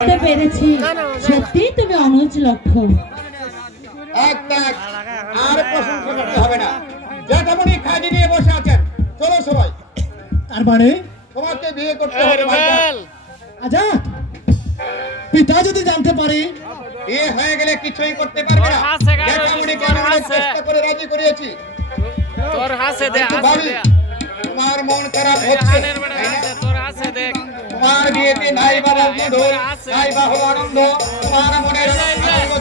বুঝতে পেরেছি। সত্যি তুমি অনুজ লক্ষ্য। আর প্রশংসা করতে হবে না। জ্যাঠামণি খাজি নিয়ে বসে আছেন। চলো সবাই। তার মানে? তোমাকে বিয়ে করতে হবে ভাইজান। পিতা যদি জানতে পারে? বিয়ে হয়ে গেলে কিছুই করতে পারবে না। আমি অনেক চেষ্টা করে রাজি করিয়েছি। তোর হাসে দে হাসে দে। তোমার মন খারাপ হচ্ছে। তোমার বিয়েতে নাই বা মধুর নাই বা হলো আনন্দ। তোমার মনের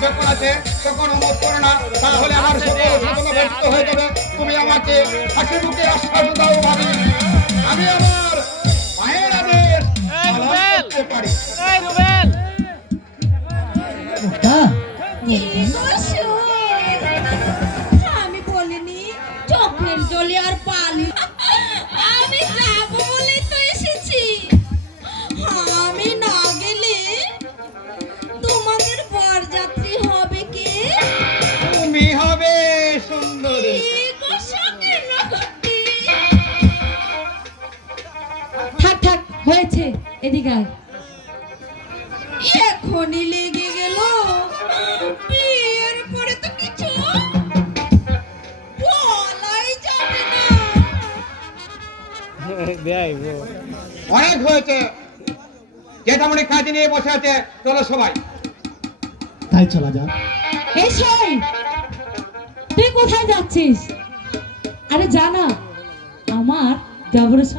যখন আছে তখন অমত করো না তাহলে আমার সকল সাধন ব্যর্থ হয়ে যাবে। তুমি আমাকে হাসি মুখে আশ্বাস দাও ভাবি। আমি আমার মায়ের আদেশ করতে পারি। আমি বলিনি চোখের জলে আর পালি হয়েছে। এদিকে। এখনই লেগে গেল। বিয়ের পরে তো কিছু বলাই যাবে না। অনেক হয়েছে। জেঠামণি কাজে নিয়ে বসে আছে চলো সবাই। তাই চলা যাক। এই সেই তুই কোথায় যাচ্ছিস? আরে জানা আমার দেবরের